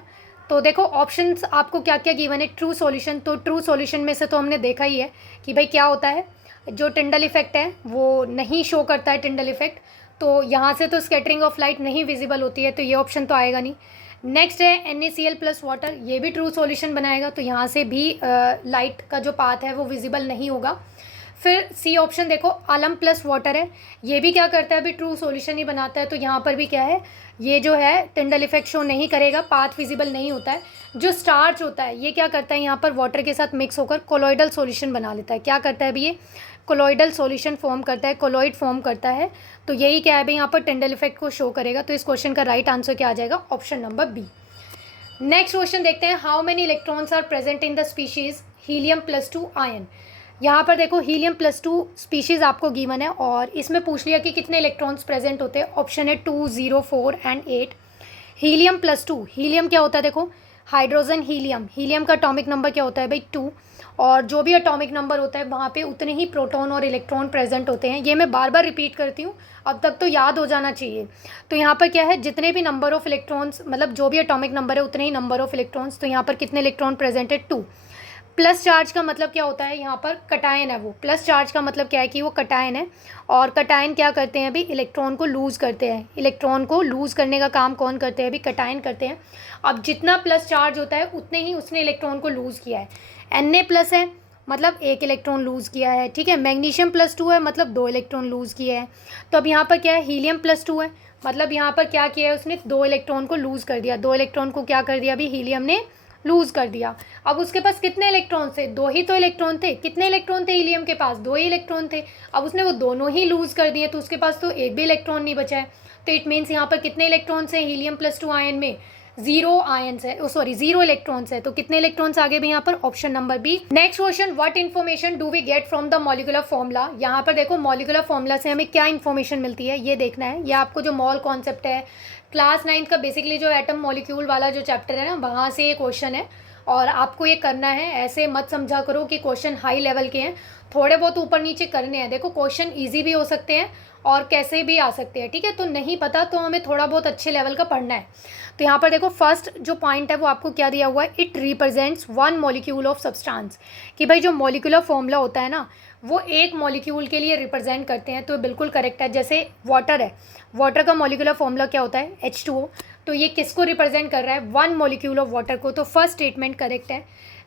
तो देखो ऑप्शंस आपको क्या क्या गिवन है, ट्रू सॉल्यूशन, तो ट्रू सॉल्यूशन में से तो हमने देखा ही है कि भाई क्या होता है, जो टिंडल इफेक्ट है वो नहीं शो करता है टिंडल इफेक्ट, तो यहाँ से तो स्कैटरिंग ऑफ लाइट नहीं विजिबल होती है, तो ये ऑप्शन तो आएगा नहीं। नेक्स्ट है NaCl प्लस वाटर, ये भी ट्रू सॉल्यूशन बनाएगा, तो यहाँ से भी लाइट का जो पाथ है वो विजिबल नहीं होगा। फिर सी ऑप्शन देखो अलम प्लस वाटर है, ये भी क्या करता है अभी ट्रू सॉल्यूशन ही बनाता है, तो यहाँ पर भी क्या है, ये जो है टिंडल इफेक्ट शो नहीं करेगा, पाथ विजिबल नहीं होता है। जो स्टार्च होता है ये क्या करता है, यहाँ पर वाटर के साथ मिक्स होकर कोलॉइडल सॉल्यूशन बना लेता है। क्या करता है अभी, ये कोलॉइडल सॉल्यूशन फॉर्म करता है, कोलॉइड फॉर्म करता है, तो यही क्या है भाई यहाँ पर टिंडल इफेक्ट को शो करेगा। तो इस क्वेश्चन का राइट आंसर क्या आ जाएगा, option number B. Next question देखते हैं, how many electrons are present in the species helium plus 2 ion. यहाँ पर देखो हीलियम प्लस 2 स्पीशीज़ आपको गिवन है और इसमें पूछ लिया कि कितने इलेक्ट्रॉन्स प्रेजेंट होते हैं। ऑप्शन है 2, 0, 4 एंड 8। हीलियम प्लस 2, हीलियम क्या होता है, देखो हाइड्रोजन हीलियम, हीलियम का अटोमिक नंबर क्या होता है भाई 2, और जो भी अटोमिक नंबर होता है वहाँ पे उतने ही प्रोटॉन और इलेक्ट्रॉन प्रेजेंट होते हैं। ये मैं बार बार रिपीट करती हूँ, अब तक तो याद हो जाना चाहिए। तो यहाँ पर क्या है, जितने भी नंबर ऑफ इलेक्ट्रॉन्स, मतलब जो भी अटोमिक नंबर है उतने ही नंबर ऑफ इलेक्ट्रॉन्स, तो यहाँ पर कितने इलेक्ट्रॉन प्रेजेंट है, 2। प्लस चार्ज का मतलब क्या होता है, यहाँ पर कटायन है, वो प्लस चार्ज का मतलब क्या है कि वो कटायन है, और कटायन क्या करते हैं अभी, इलेक्ट्रॉन को लूज़ करते हैं। इलेक्ट्रॉन को लूज़ करने का काम कौन करते हैं अभी, कटायन करते हैं। अब जितना प्लस चार्ज होता है उतने ही उसने इलेक्ट्रॉन को लूज़ किया है। Na प्लस है मतलब 1 इलेक्ट्रॉन लूज़ किया है, ठीक है। मैग्नीशियम प्लस 2 है मतलब 2 इलेक्ट्रॉन लूज़ किया है। तो अब यहाँ पर क्या है, हीलियम प्लस 2 है मतलब यहाँ पर क्या किया है उसने, 2 इलेक्ट्रॉन को लूज़ कर दिया, 2 इलेक्ट्रॉन को क्या कर दिया अभी, हीलियम ने लूज़ कर दिया। अब उसके पास कितने इलेक्ट्रॉन थे, 2 ही तो इलेक्ट्रॉन थे। कितने इलेक्ट्रॉन थे हीलियम के पास, 2 ही इलेक्ट्रॉन थे। अब उसने वो दोनों ही लूज़ कर दिए, तो उसके पास तो एक भी इलेक्ट्रॉन नहीं बचा है। तो इट मीन्स यहाँ पर कितने इलेक्ट्रॉन्स हैं हीलियम प्लस 2 आयन में, 0 आयन्स है, सॉरी 0 इलेक्ट्रॉन्स है। तो कितने इलेक्ट्रॉन्स आगे भी यहाँ पर, option number B. Next question, what information do we get from the molecular formula. यहाँ पर देखो मॉलिक्यूलर फॉर्मूला से हमें क्या इन्फॉर्मेशन मिलती है ये देखना है। ये आपको जो मॉल कॉन्सेप्ट है क्लास 9th का बेसिकली जो एटम मॉलिक्यूल वाला जो चैप्टर है ना, वहाँ से ये क्वेश्चन है। और आपको ये करना है, ऐसे मत समझा करो कि क्वेश्चन हाई लेवल के हैं, थोड़े बहुत ऊपर नीचे करने हैं। देखो क्वेश्चन ईजी भी हो सकते हैं और कैसे भी आ सकते हैं, ठीक है। तो नहीं पता तो हमें थोड़ा बहुत अच्छे लेवल का पढ़ना है। तो यहाँ पर देखो फर्स्ट जो पॉइंट है वो आपको क्या दिया हुआ है, it represents one molecule of substance, कि भाई जो मॉलिक्यूलर फॉर्मूला होता है ना वो एक मॉलिक्यूल के लिए रिप्रेजेंट करते हैं। तो बिल्कुल करेक्ट है। जैसे वाटर है, वाटर का मॉलिक्यूलर फॉर्मूला क्या होता है, H2O। तो ये किसको रिप्रेजेंट कर रहा है, वन मॉलिक्यूल ऑफ वाटर को। तो फर्स्ट स्टेटमेंट करेक्ट है।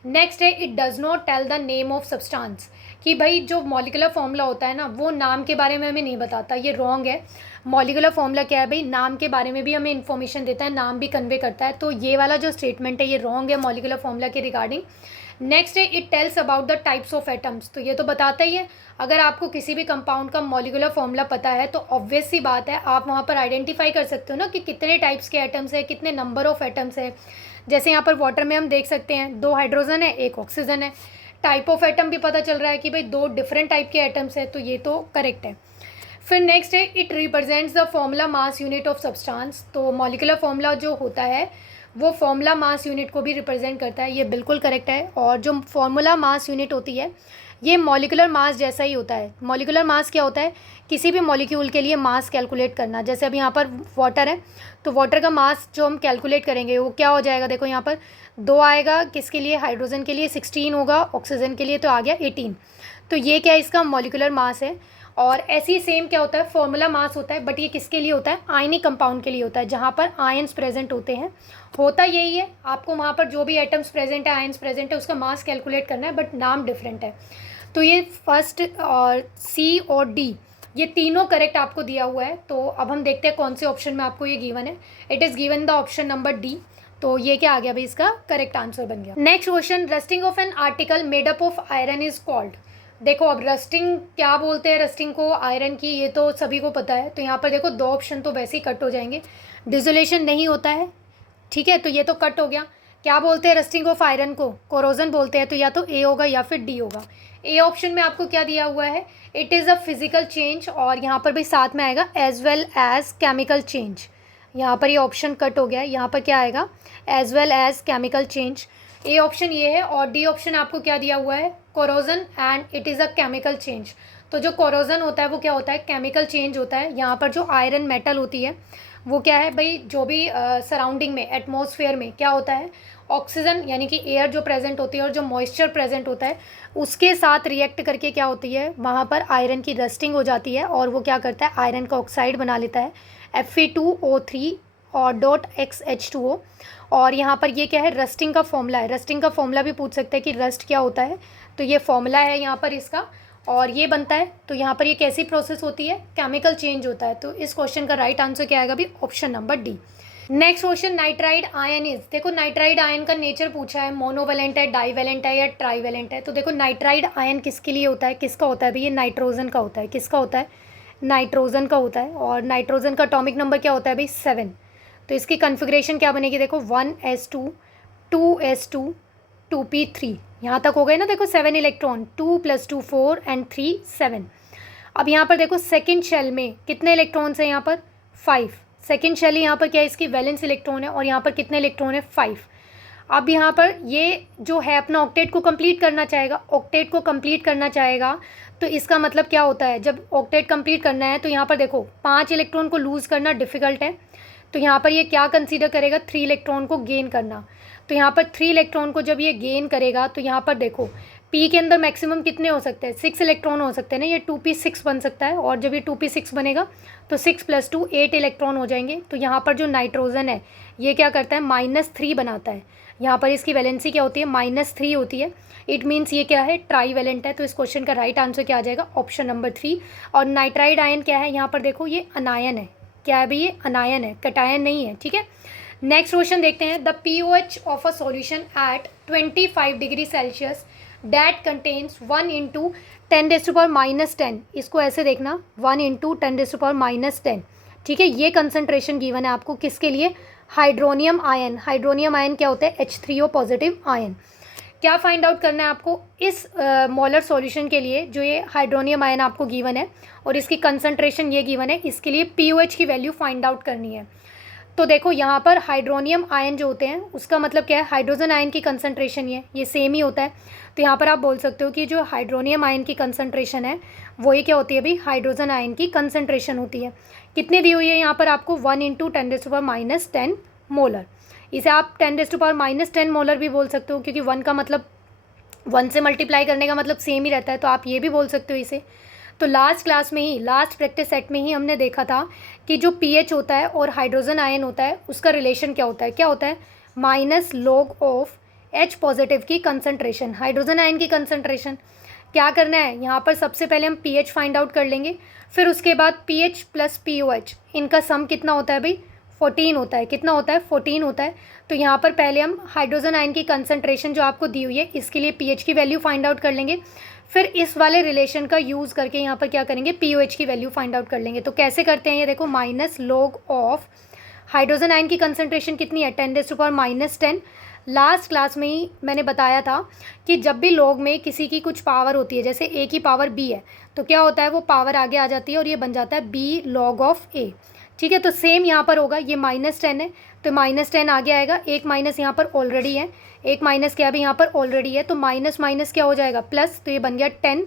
नेक्स्ट है, it does not tell the name of substance, कि भाई जो मॉलिक्यूलर फॉर्मूला होता है ना वो नाम के बारे में हमें नहीं बताता, ये रॉन्ग है। मॉलिक्यूलर फॉर्मूला क्या है भाई, नाम के बारे में भी हमें इन्फॉर्मेशन देता है, नाम भी कन्वे करता है। तो ये वाला जो स्टेटमेंट है ये रॉन्ग है मॉलिक्यूलर फॉर्मूला के रिगार्डिंग। नेक्स्ट है, it tells about the types of atoms. तो ये तो बताता ही है। अगर आपको किसी भी कंपाउंड का मॉलिक्यूलर फॉर्मूला पता है तो ऑब्वियस सी बात है आप वहाँ पर आइडेंटिफाई कर सकते हो ना कि कितने टाइप्स के एटम्स है, कितने नंबर ऑफ एटम्स है। जैसे यहाँ पर वाटर में हम देख सकते हैं 2 हाइड्रोजन है, 1 ऑक्सीजन है। टाइप ऑफ एटम भी पता चल रहा है कि भाई 2 डिफरेंट टाइप के एटम्स है, तो ये तो करेक्ट है। फिर नेक्स्ट है, it represents the formula mass unit of substance. तो मॉलिक्यूलर फॉर्मूला जो होता है वो फॉर्मूला मास यूनिट को भी रिप्रेजेंट करता है, ये बिल्कुल करेक्ट है। और जो फॉर्मूला मास यूनिट होती है ये मॉलिक्यूलर मास जैसा ही होता है। मॉलिक्यूलर मास क्या होता है, किसी भी मॉलिक्यूल के लिए मास कैलकुलेट करना। जैसे अब यहाँ पर वाटर है तो वाटर का मास जो हम कैलकुलेट करेंगे वो क्या हो जाएगा, देखो यहाँ पर 2 आएगा, किसके लिए, हाइड्रोजन के लिए 16 होगा, ऑक्सीजन के लिए तो आ गया 18। तो ये क्या है, इसका मॉलिक्यूलर मास है। और ऐसे ही सेम क्या होता है, फॉर्मूला मास होता है, बट ये किसके लिए होता है, आयनिक कंपाउंड के लिए होता है, जहाँ पर आयंस प्रेजेंट होते हैं। होता यही है, आपको वहाँ पर जो भी एटम्स प्रेजेंट है, आयंस प्रेजेंट है, उसका मास कैलकुलेट करना है, बट नाम डिफरेंट है। तो ये फर्स्ट और सी और डी ये तीनों करेक्ट आपको दिया हुआ है। तो अब हम देखते हैं कौन से ऑप्शन में आपको ये गिवन है। It is given the option number D. तो ये क्या आ गया भाई, इसका करेक्ट आंसर बन गया। Next question, rusting of an article made up of iron is called. देखो अब रस्टिंग क्या बोलते हैं, रस्टिंग को आयरन की, ये तो सभी को पता है। तो यहाँ पर देखो 2 ऑप्शन तो वैसे ही कट हो जाएंगे, डिसोलेशन नहीं होता है, ठीक है, तो ये तो कट हो गया। क्या बोलते हैं रस्टिंग ऑफ आयरन को, कोरोजन बोलते हैं। तो या तो ए होगा या फिर डी होगा। ए ऑप्शन में आपको क्या दिया हुआ है, it is a physical change, और यहाँ पर भी साथ में आएगा as well as chemical change. यहाँ पर ये ऑप्शन कट हो गया है, यहाँ पर क्या आएगा, as well as chemical change. A option ये है, और डी ऑप्शन आपको क्या दिया हुआ है, corrosion and it is a chemical change. तो जो कोरोजन होता है वो क्या होता है, केमिकल चेंज होता है। यहाँ पर जो आयरन मेटल होती है वो क्या है भाई, जो भी सराउंडिंग में, एटमॉस्फेयर में क्या होता है, ऑक्सीजन यानी कि एयर जो प्रेजेंट होती है और जो मॉइस्चर प्रेजेंट होता है उसके साथ रिएक्ट करके क्या होती है, वहाँ पर आयरन की रस्टिंग हो जाती है, और वो क्या करता है, आयरन का ऑक्साइड बना लेता है, Fe2O3 और .XH2O। और यहाँ पर ये क्या है, रस्टिंग का फॉर्मूला है। रस्टिंग का फॉर्मूला भी पूछ सकते हैं कि रस्ट क्या होता है, तो ये फॉर्मूला है यहाँ पर इसका, और ये बनता है। तो यहाँ पर ये कैसी प्रोसेस होती है, केमिकल चेंज होता है। तो इस क्वेश्चन का राइट आंसर क्या आएगा भी, option number D. Next question, nitride ion is. देखो नाइट्राइड आयन का नेचर पूछा है, मोनोवेलेंट है, डाईवेलेंट है या ट्राईवेलेंट है। तो देखो नाइट्राइड आयन किसके लिए होता है, किसका होता है भाई, ये नाइट्रोजन का होता है। किसका होता है, नाइट्रोजन का होता है। और नाइट्रोजन का एटॉमिक नंबर क्या होता है भाई, 7। तो इसकी कन्फिग्रेशन क्या बनेगी, देखो 1s2 2s2 2p3, यहाँ तक हो गए ना। देखो 7 इलेक्ट्रॉन, 2 + 2 4 एंड 3 7। अब यहाँ पर देखो सेकेंड शेल में कितने इलेक्ट्रॉन्स हैं, यहाँ पर 5। सेकेंड शेल यहाँ पर क्या है, इसकी वैलेंस इलेक्ट्रॉन है, और यहाँ पर कितने इलेक्ट्रॉन है, 5। अब यहाँ पर ये जो है अपना ऑक्टेट को कंप्लीट करना चाहेगा, ऑक्टेट को कंप्लीट करना चाहेगा। तो इसका मतलब क्या होता है, जब ऑक्टेट कंप्लीट करना है तो यहाँ पर देखो 5 इलेक्ट्रॉन को लूज़ करना डिफ़िकल्ट है। तो यहाँ पर ये क्या कंसीडर करेगा, 3 इलेक्ट्रॉन को गेन करना। तो यहाँ पर 3 इलेक्ट्रॉन को जब ये गेन करेगा तो यहाँ पर देखो पी के अंदर मैक्सिमम कितने हो सकते हैं, 6 इलेक्ट्रॉन हो सकते हैं ना, ये 2p6 बन सकता है। और जब ये 2p6 बनेगा तो 6 + 2 8 इलेक्ट्रॉन हो जाएंगे। तो यहाँ पर जो नाइट्रोजन है ये क्या करता है, -3 बनाता है। यहाँ पर इसकी वैलेंसी क्या होती है, -3 होती है। इट मीन्स ये क्या है, ट्राईवेलेंट है। तो इस क्वेश्चन का राइट आंसर क्या आ जाएगा, ऑप्शन नंबर 3। और नाइट्राइड आयन क्या है, यहाँ पर देखो ये अनायन है। क्या है भाई, ये अनायन है, कटायन नहीं है, ठीक है। नेक्स्ट क्वेश्चन देखते हैं, the pOH of a solution at 25 degree Celsius that contains 1 × 10⁻⁻10। इसको ऐसे देखना, 1 × 10⁻⁻10, ठीक है। ये कंसंट्रेशन गिवन है आपको किसके लिए, हाइड्रोनियम आयन। हाइड्रोनियम आयन क्या होता है, H3O पॉजिटिव आयन। क्या फाइंड आउट करना है आपको, इस मोलर सॉल्यूशन के लिए जो ये हाइड्रोनियम आयन आपको गिवन है और इसकी कंसंट्रेशन ये गिवन है, इसके लिए pOH की वैल्यू फाइंड आउट करनी है। तो देखो यहाँ पर हाइड्रोनियम आयन जो होते हैं उसका मतलब क्या है, हाइड्रोजन आयन की कंसंट्रेशन ये सेम ही होता है। तो यहाँ पर आप बोल सकते हो कि जो हाइड्रोनियम आयन की कंसंट्रेशन है वो ये क्या होती है भाई, हाइड्रोजन आयन की कंसंट्रेशन होती है। कितनी दी हुई है यहाँ पर आपको, 1 × 10⁻⁻10 मोलर। इसे आप 10⁻⁻10 मोलर भी बोल सकते हो, क्योंकि 1 का मतलब 1 से मल्टीप्लाई करने का मतलब सेम ही रहता है, तो आप ये भी बोल सकते हो इसे। तो लास्ट क्लास में ही, लास्ट प्रैक्टिस सेट में ही हमने देखा था कि जो पीएच होता है और हाइड्रोजन आयन होता है उसका रिलेशन क्या होता है, क्या होता है, -log ऑफ H पॉजिटिव की कंसंट्रेशन, हाइड्रोजन आयन की कंसंट्रेशन। क्या करना है यहाँ पर, सबसे पहले हम पीएच फाइंड आउट कर लेंगे, फिर उसके बाद पीएच प्लस POH इनका सम कितना होता है भाई, 14 होता है। कितना होता है, 14 होता है। तो यहाँ पर पहले हम हाइड्रोजन आयन की कंसंट्रेशन जो आपको दी हुई है इसके लिए पीएच की वैल्यू फाइंड आउट कर लेंगे, फिर इस वाले रिलेशन का यूज़ करके यहाँ पर क्या करेंगे, POH की वैल्यू फाइंड आउट कर लेंगे। तो कैसे करते हैं ये देखो, -log ऑफ हाइड्रोजन आयन की कंसंट्रेशन कितनी है, 10⁻⁻10। लास्ट क्लास में ही मैंने बताया था कि जब भी log में किसी की कुछ पावर होती है, जैसे a की पावर b है, तो क्या होता है, वो पावर आगे आ जाती है और ये बन जाता है b log ऑफ a। ठीक है, तो सेम यहाँ पर होगा, ये -10 है तो -10 आगे आएगा, एक माइनस यहाँ पर ऑलरेडी है, एक माइनस क्या भी यहाँ पर ऑलरेडी है, तो माइनस माइनस क्या हो जाएगा, प्लस, तो ये बन गया 10,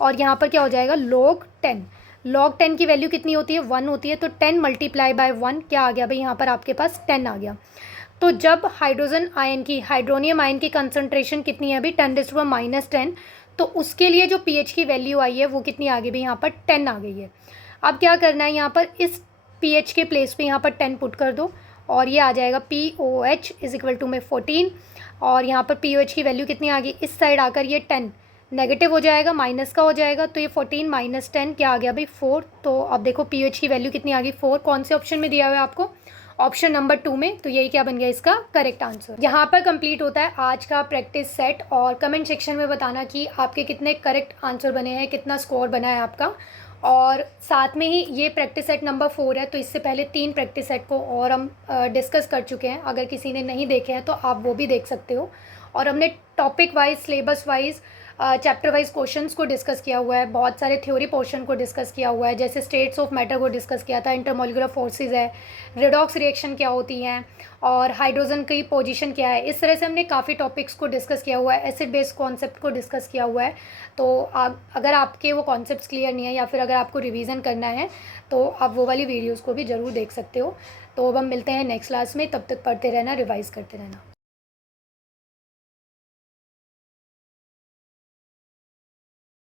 और यहाँ पर क्या हो जाएगा, log 10। log 10 की वैल्यू कितनी होती है, 1 होती है, तो 10 × 1 क्या आ गया भाई, यहाँ पर आपके पास 10 आ गया। तो जब हाइड्रोजन आयन की, हाइड्रोनियम आयन की कंसंट्रेशन कितनी है अभी, 10⁻⁻10, तो उसके लिए जो पीएच की वैल्यू आई है वो कितनी आ गई भाई, यहाँ पर 10 आ गई है। अब क्या करना है, यहाँ पर इस पीएच के प्लेस पे यहाँ पर 10 पुट कर दो, और ये आ जाएगा POH = 14, और यहाँ पर POH की वैल्यू कितनी आ गई, इस साइड आकर ये 10 नेगेटिव हो जाएगा, माइनस का हो जाएगा, तो ये 14 - 10 क्या आ गया भाई, 4। तो अब देखो POH की वैल्यू कितनी आ गई, 4। कौन से ऑप्शन में दिया हुआ है आपको, ऑप्शन नंबर 2 में। तो यही क्या बन गया इसका करेक्ट आंसर। यहाँ पर कंप्लीट होता है आज का प्रैक्टिस सेट, और कमेंट सेक्शन में बताना कि आपके कितने करेक्ट आंसर बने हैं, कितना स्कोर बना है आपका। और साथ में ही ये प्रैक्टिस सेट नंबर 4 है, तो इससे पहले 3 प्रैक्टिस सेट को और हम डिस्कस कर चुके हैं। अगर किसी ने नहीं देखे हैं तो आप वो भी देख सकते हो। और हमने topic wise, syllabus wise, chapter wise questions को डिस्कस किया हुआ है, बहुत सारे थ्योरी पोर्शन को डिस्कस किया हुआ है, जैसे स्टेट्स ऑफ मैटर को डिस्कस किया था, इंटरमोलिकुलर फोर्सेस है, रेडॉक्स रिएक्शन क्या होती हैं, और हाइड्रोजन की पोजीशन क्या है। इस तरह से हमने काफ़ी टॉपिक्स को डिस्कस किया हुआ है, एसिड बेस कॉन्सेप्ट को डिस्कस किया हुआ है। तो अगर आपके वो कॉन्सेप्ट्स क्लियर नहीं है, या फिर अगर आपको रिवीजन करना है, तो आप वो वाली वीडियोज़ को भी ज़रूर देख सकते हो। तो अब हम मिलते हैं नेक्स्ट क्लास में, तब तक पढ़ते रहना, रिवाइज़ करते रहना।